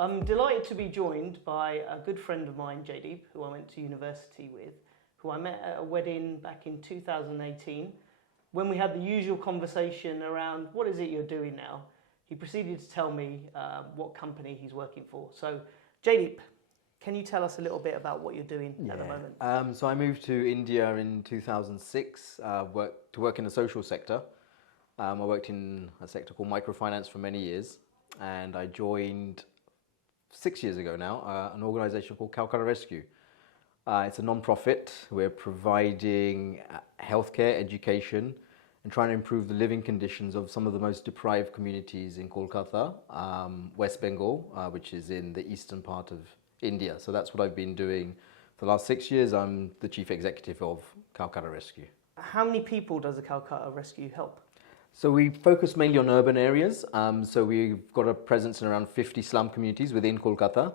I'm delighted to be joined by a good friend of mine, Jaydeep, who I went to university with, who I met at a wedding back in 2018. When we had the usual conversation around what is it you're doing now, he proceeded to tell me what company he's working for. So, Jaydeep, can you tell us a little bit about what you're doing at the moment? So I moved to India in 2006 to work in the social sector. I worked in a sector called microfinance for many years, and I joined 6 years ago now an organisation called Calcutta Rescue. It's a non-profit. We're providing healthcare, education, and trying to improve the living conditions of some of the most deprived communities in Kolkata, West Bengal, which is in the eastern part of India. So that's what I've been doing for the last 6 years. I'm the chief executive of Calcutta Rescue. How many people does the Calcutta Rescue help? So we focus mainly on urban areas. So we've got a presence in around 50 slum communities within Kolkata.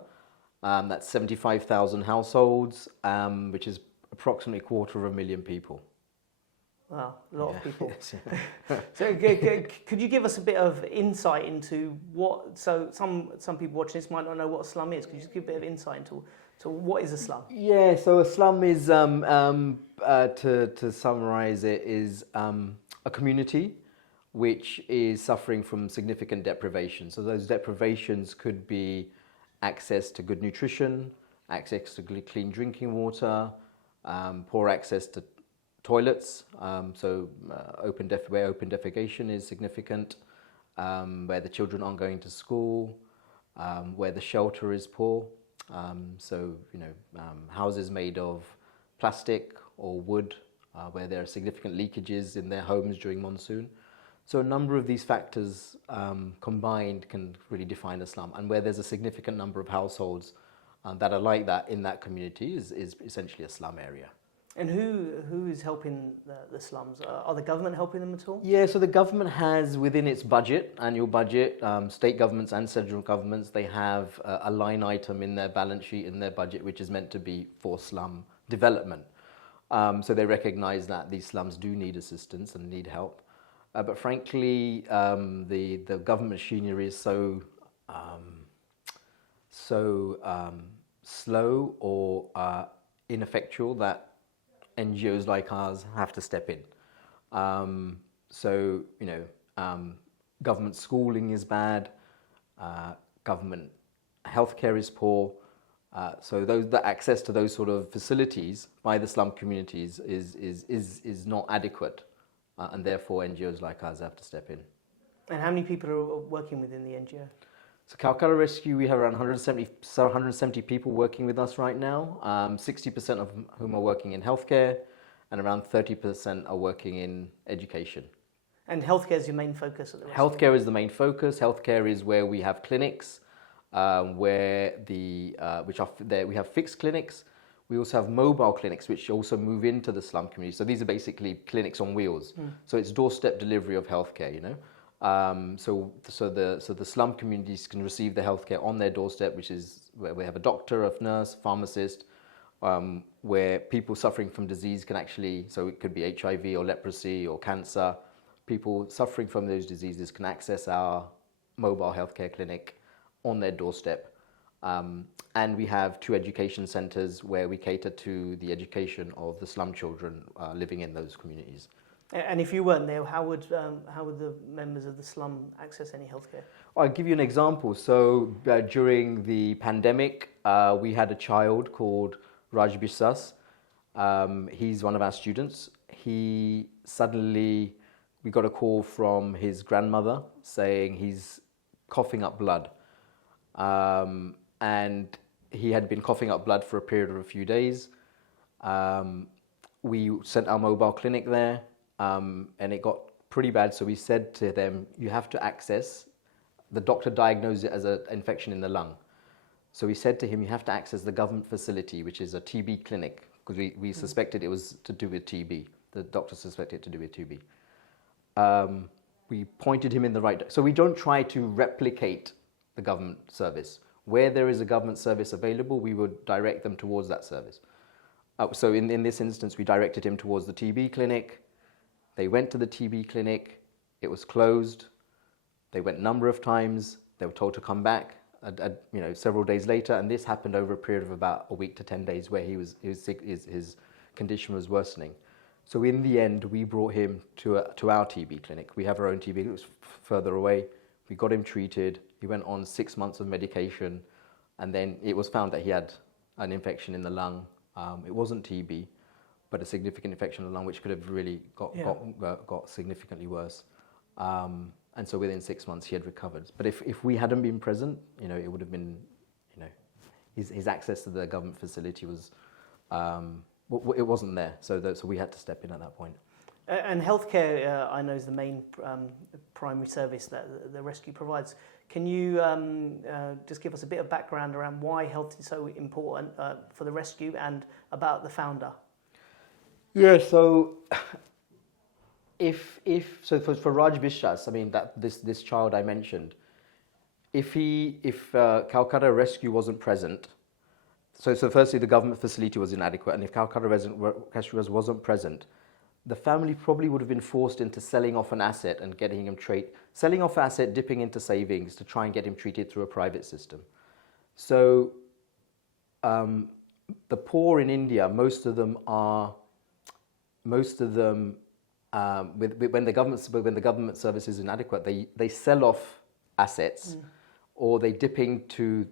That's 75,000 households, which is approximately 250,000 people. Wow, a lot of people. Yes. So could you give us a bit of insight into what, so some people watching this might not know what a slum is. Could you just give a bit of insight into what is a slum? Yeah, so a slum is, to summarize it, is a community which is suffering from significant deprivation. So those deprivations could be access to good nutrition, access to clean drinking water, poor access to toilets, where open defecation is significant, where the children aren't going to school, where the shelter is poor. Houses made of plastic or wood, where there are significant leakages in their homes during monsoon. So a number of these factors combined can really define a slum, and where there's a significant number of households that are like that in that community is essentially a slum area. And who is helping the slums? Are the government helping them at all? Yeah, so the government has within its budget, annual budget, state governments and central governments, they have a line item in their balance sheet, in their budget, which is meant to be for slum development. So they recognize that these slums do need assistance and need help. But frankly, the government machinery is so slow or ineffectual that NGOs like ours have to step in. Government schooling is bad, government healthcare is poor. So the access to those sort of facilities by the slum communities is not adequate. And therefore NGOs like ours have to step in. And how many people are working within the NGO? So Calcutta Rescue, we have around 170 people working with us right now, 60% of whom are working in healthcare, and around 30% are working in education. And healthcare is your main focus at the rescue? Healthcare is the main focus. Healthcare is where we have clinics, we have fixed clinics. We also have mobile clinics, which also move into the slum community. So these are basically clinics on wheels. So it's doorstep delivery of healthcare, So the slum communities can receive the healthcare on their doorstep, which is where we have a doctor, a nurse, pharmacist, where people suffering from disease can actually, so it could be HIV or leprosy or cancer, people suffering from those diseases can access our mobile healthcare clinic on their doorstep. And we have 2 education centres where we cater to the education of the slum children living in those communities. And if you weren't there, how would the members of the slum access any healthcare? I'll give you an example. So during the pandemic, we had a child called Raj Biswas. He's one of our students. We got a call from his grandmother saying he's coughing up blood. And he had been coughing up blood for a period of a few days. We sent our mobile clinic there, and it got pretty bad. So we said to them, you have to access, the doctor diagnosed it as an infection in the lung. So we said to him, you have to access the government facility, which is a TB clinic, because we suspected it was to do with TB. The doctor suspected it to do with TB. We pointed him in the right direction. So we don't try to replicate the government service. Where there is a government service available, we would direct them towards that service. So in this instance, we directed him towards the TB clinic. They went to the TB clinic. It was closed. They went a number of times. They were told to come back several days later, and this happened over a period of about a week to 10 days, where he was sick, his condition was worsening. So in the end, we brought him to our TB clinic. We have our own TB. It was further away. We got him treated. He went on 6 months of medication, and then it was found that he had an infection in the lung. It wasn't TB, but a significant infection in the lung, which could have really got significantly worse. And so within 6 months, he had recovered. But if we hadn't been present, it would have been, his access to the government facility was, it wasn't there. So we had to step in at that point. And healthcare, I know, is the main primary service that the rescue provides. Can you just give us a bit of background around why health is so important for the rescue and about the founder? Yeah, so for Raj Bishas, I mean, that this child I mentioned, if Calcutta Rescue wasn't present, so firstly the government facility was inadequate, and if Calcutta Rescue wasn't present, the family probably would have been forced into selling off an asset and getting him selling off an asset, dipping into savings to try and get him treated through a private system. So the poor in India, most of them when the government service is inadequate, they sell off assets, or they dip into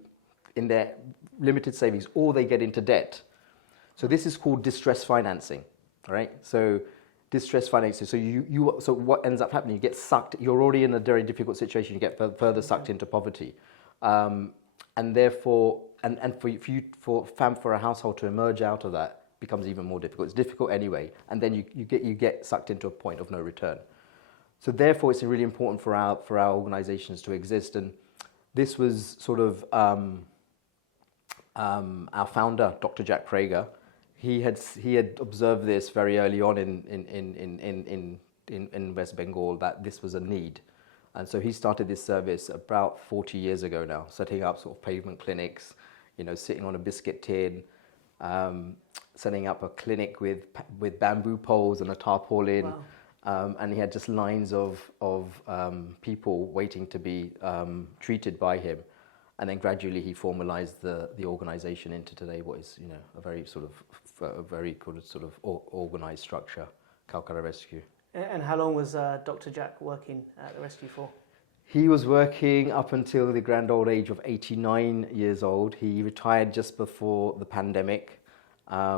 in their limited savings, or they get into debt. So this is called distress financing, right? So distress financing. So what ends up happening? You get sucked. You're already in a very difficult situation. You get further sucked into poverty, and therefore, for a household to emerge out of that becomes even more difficult. It's difficult anyway, and then you get sucked into a point of no return. So therefore, it's really important for our organisations to exist. And this was sort of our founder, Dr. Jack Prager. He had observed this very early on in West Bengal, that this was a need, and so he started this service about 40 years ago now, setting up sort of pavement clinics, sitting on a biscuit tin. Setting up a clinic with bamboo poles and a tarpaulin. Wow. And he had just lines of people waiting to be treated by him, and then gradually he formalized the organization into today what is a very good sort of organized structure, Calcutta Rescue. And how long was Dr. Jack working at the rescue for? He was working up until the grand old age of 89 years old. He retired just before the pandemic,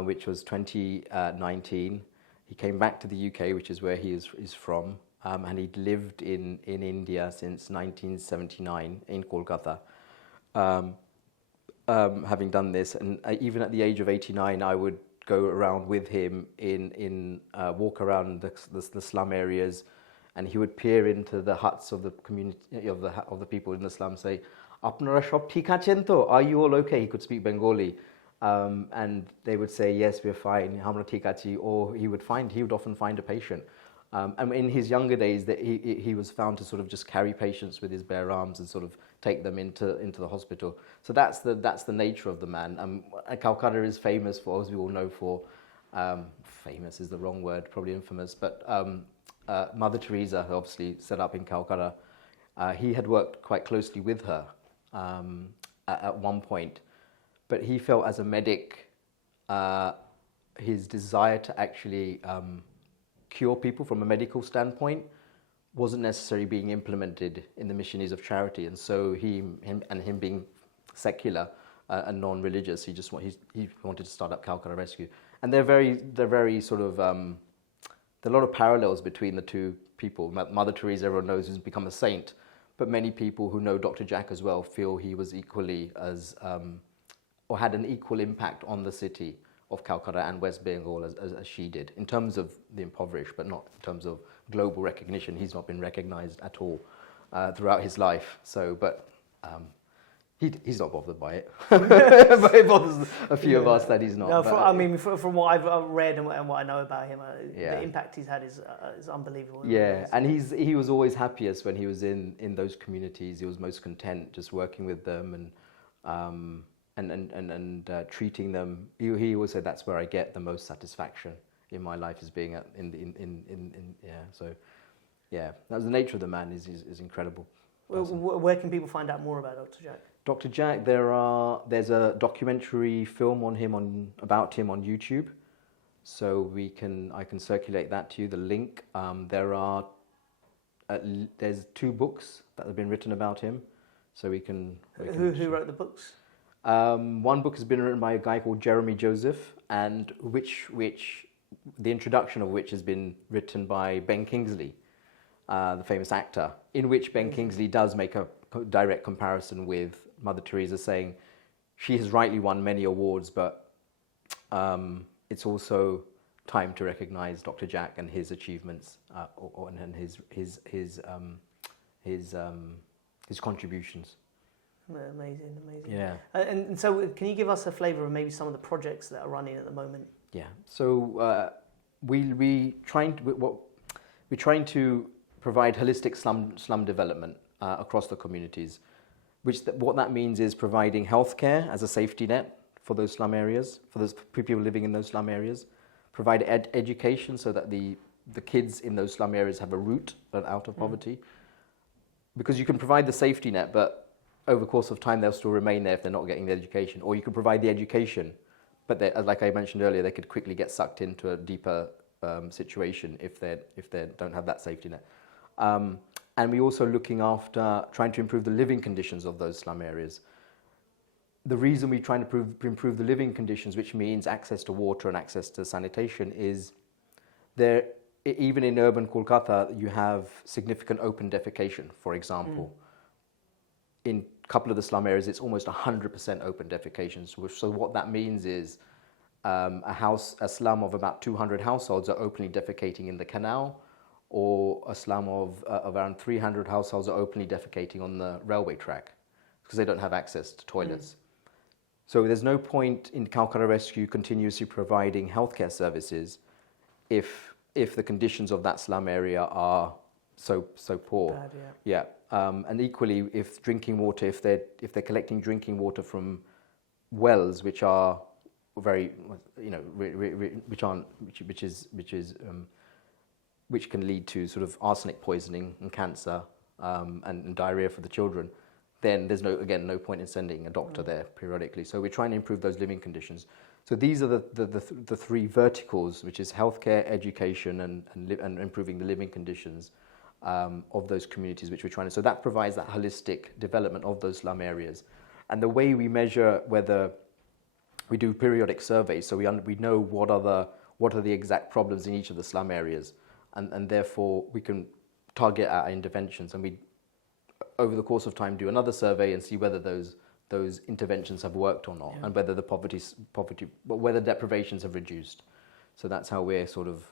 which was 2019. He came back to the UK, which is where he is from, and he'd lived in India since 1979 in Kolkata. Having done this, and even at the age of 89, I would go around with him walk around the slum areas, and he would peer into the huts of the community of the people in the slum, say, "Apnara shob thik achen to? Are you all okay?" He could speak Bengali, and they would say, "Yes, we're fine. Hamra thik achi." Or he would often find a patient. And in his younger days, that he was found to sort of just carry patients with his bare arms and sort of take them into the hospital. So that's the nature of the man. And Calcutta is famous for, as we all know, for famous is the wrong word, probably infamous, but Mother Teresa, obviously set up in Calcutta. He had worked quite closely with her at one point, but he felt as a medic, his desire to actually cure people from a medical standpoint wasn't necessarily being implemented in the missionaries of charity, and so him being secular and non-religious, he wanted to start up Calcutta Rescue. And they're very sort of there are a lot of parallels between the two people. Mother Teresa, everyone knows, has become a saint, but many people who know Dr. Jack as well feel he was equally as or had an equal impact on the city of Calcutta and West Bengal as she did, in terms of the impoverished, but not in terms of global recognition. He's not been recognized at all throughout his life. So, but he's not bothered by it. But it bothers a few of us that he's not. No, from what I've read and what I know about him, the impact he's had is unbelievable. Yeah, and he was always happiest when he was in those communities. He was most content just working with them and treating them. He always said, that's where I get the most satisfaction in my life, is being So that was the nature of the man. Is incredible. Well, where can people find out more about Dr. Jack? Dr. Jack, there's a documentary film about him on YouTube, so I can circulate that to you. The link. There's 2 books that have been written about him, so we can. Who wrote the books? One book has been written by a guy called Jeremy Joseph, and which the introduction of which has been written by Ben Kingsley, the famous actor, in which Ben Kingsley does make a direct comparison with Mother Teresa, saying she has rightly won many awards, but it's also time to recognize Dr. Jack and his achievements and his contributions. Amazing. Yeah. And so, can you give us a flavour of maybe some of the projects that are running at the moment? Yeah. So we're trying to provide holistic slum development across the communities. What that means is providing healthcare as a safety net for those slum areas, for those people living in those slum areas. Provide education so that the kids in those slum areas have a route out of poverty. Because you can provide the safety net, but over the course of time they'll still remain there if they're not getting the education. Or you can provide the education, but like I mentioned earlier, they could quickly get sucked into a deeper situation if they don't have that safety net. And we're also looking after trying to improve the living conditions of those slum areas. The reason we're trying to improve the living conditions, which means access to water and access to sanitation, is there. Even in urban Kolkata, you have significant open defecation, for example. In a couple of the slum areas, it's almost 100% open defecation. So what that means is a slum of about 200 households are openly defecating in the canal, or a slum of around 300 households are openly defecating on the railway track because they don't have access to toilets. So there's no point in Calcutta Rescue continuously providing healthcare services if the conditions of that slum area are so poor. Bad, yeah. And equally, if drinking water, if they're collecting drinking water from wells which are very, which can lead to sort of arsenic poisoning and cancer and diarrhea for the children, then there's no point in sending a doctor there periodically. So we're trying to improve those living conditions. So these are the 3 verticals, which is healthcare, education, and improving the living conditions of those communities, which we're trying to. So that provides that holistic development of those slum areas. And the way we measure whether we do periodic surveys, so we know what are the exact problems in each of the slum areas, and therefore we can target our interventions. And we, over the course of time, do another survey and see whether those interventions have worked or not, and whether whether deprivations have reduced. So that's how we're sort of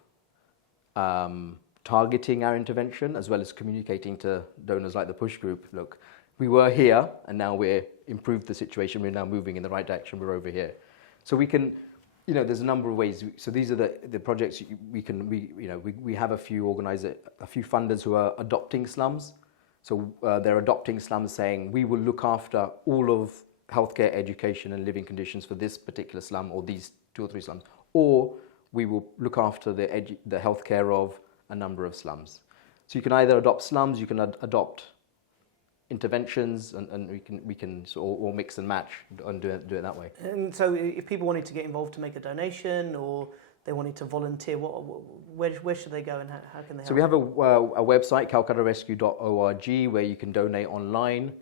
targeting our intervention, as well as communicating to donors like the Push Group. Look, we were here, and now we're improved the situation. We're now moving in the right direction. We're over here. So we can, there's a number of ways. So these are the projects we have a few funders who are adopting slums. So they're adopting slums, saying we will look after all of healthcare, education and living conditions for this particular slum or these 2 or 3 slums, or we will look after the healthcare of a number of slums. So you can either adopt slums, you can adopt interventions, and we can sort of mix and match and do it that way. And so if people wanted to get involved to make a donation, or they wanted to volunteer, where should they go, and how can they help? So we have a website, calcuttarescue.org, where you can donate online,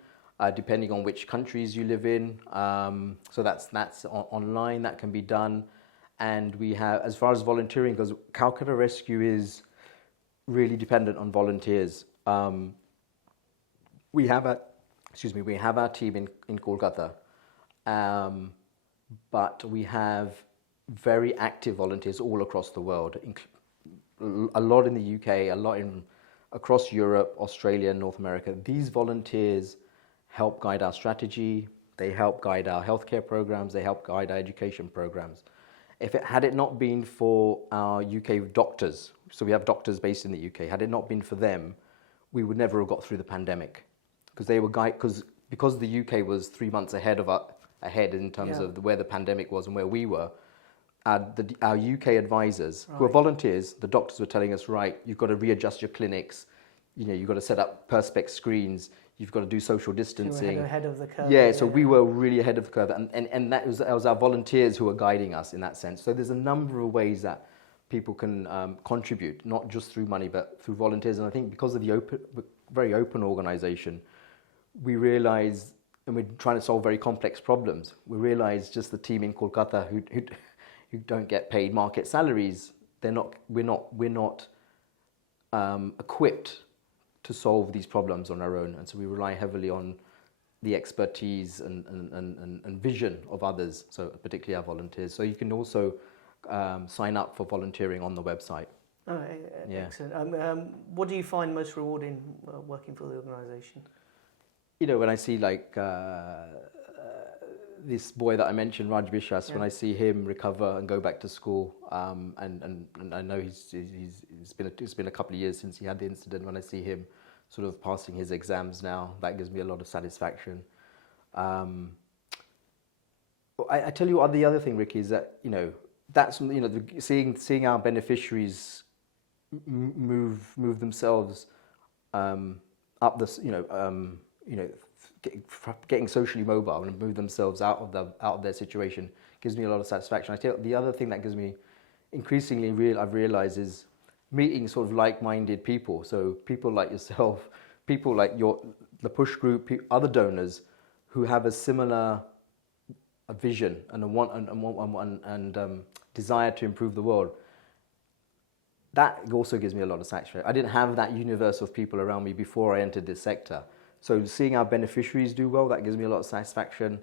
depending on which countries you live in. So that's online, that can be done. And we have, as far as volunteering goes, Calcutta Rescue is really dependent on volunteers. We have our team in Kolkata, but we have very active volunteers all across the world, a lot in the UK, a lot across Europe, Australia, and North America. These volunteers help guide our strategy, they help guide our healthcare programs, they help guide our education programs. Had it not been for our UK doctors, so we have doctors based in the UK, had it not been for them, we would never have got through the pandemic, because the UK was 3 months ahead in terms of where the pandemic was and where we were. Our UK advisors, who are volunteers, the doctors were telling us, right, you've got to readjust your clinics, you've got to set up perspex screens, you've got to do social So distancing. we're ahead of the curve. Yeah, so we were really ahead of the curve, and that was our volunteers who were guiding us in that sense. So there's a number of ways that people can contribute, not just through money, but through volunteers. And I think because of the very open organisation, we realise, and we're trying to solve very complex problems. We realise just the team in Kolkata who don't get paid market salaries, we're not equipped to solve these problems on our own, and so we rely heavily on the expertise and vision of others, so particularly our volunteers. So you can also sign up for volunteering on the website. Oh, excellent. What do you find most rewarding working for the organisation? You know, when I see like this boy that I mentioned, Raj Bishas, when I see him recover and go back to school, and I know it's been a couple of years since he had the incident. When I see him sort of passing his exams now, that gives me a lot of satisfaction. I tell you what, the other thing, Ricky, is that seeing our beneficiaries move themselves up this, getting socially mobile and move themselves out of their situation gives me a lot of satisfaction. I tell you, the other thing that gives me increasingly I've realized is meeting sort of like-minded people. So people like yourself, people like the push group, other donors who have a similar vision and desire to improve the world. That also gives me a lot of satisfaction. I didn't have that universe of people around me before I entered this sector. So seeing our beneficiaries do well, that gives me a lot of satisfaction.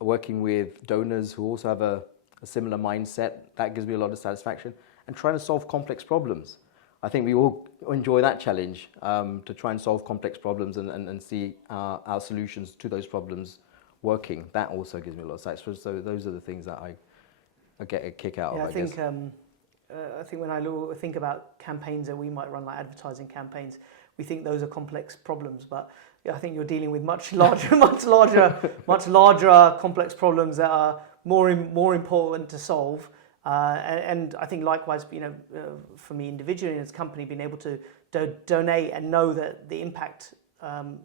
Working with donors who also have a similar mindset, that gives me a lot of satisfaction. And trying to solve complex problems. I think we all enjoy that challenge, to try and solve complex problems and see our solutions to those problems working. That also gives me a lot of satisfaction. So those are the things that I get a kick out of, I guess. I think when I think about campaigns that we might run, like advertising campaigns, we think those are complex problems, but I think you're dealing with much larger, complex problems that are more important to solve. And I think likewise, for me individually and as a company, being able to donate and know that the impact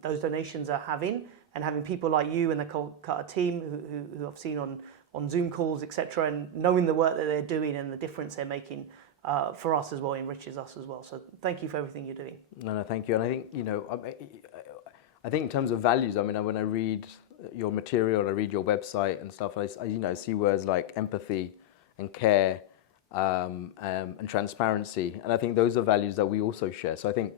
those donations are having, and having people like you and the Kolkata team who I've seen on Zoom calls, etc., and knowing the work that they're doing and the difference they're making for us as well enriches us as well. So thank you for everything you're doing. No, thank you. And I think I think in terms of values, when I read your material, I read your website and stuff, I see words like empathy and care and transparency, and I think those are values that we also share. So I think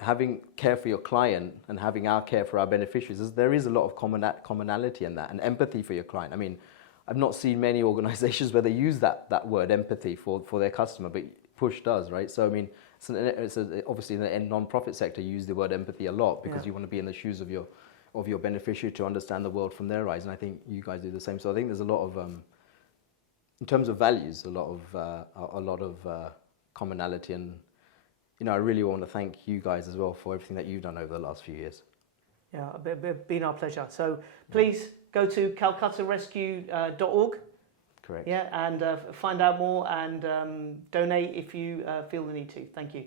having care for your client and having our care for our beneficiaries, there is a lot of commonality in that, and empathy for your client. I mean, I've not seen many organizations where they use that word empathy for their customer, but Push does, right? So I mean, obviously in the non-profit sector, you use the word empathy a lot because you want to be in the shoes of your beneficiary to understand the world from their eyes, and I think you guys do the same. So I think there's a lot of, in terms of values, a lot of commonality, and I really want to thank you guys as well for everything that you've done over the last few years. Yeah, it's been our pleasure. So please go to calcuttarescue.org. Correct. Yeah, and find out more and donate if you feel the need to. Thank you.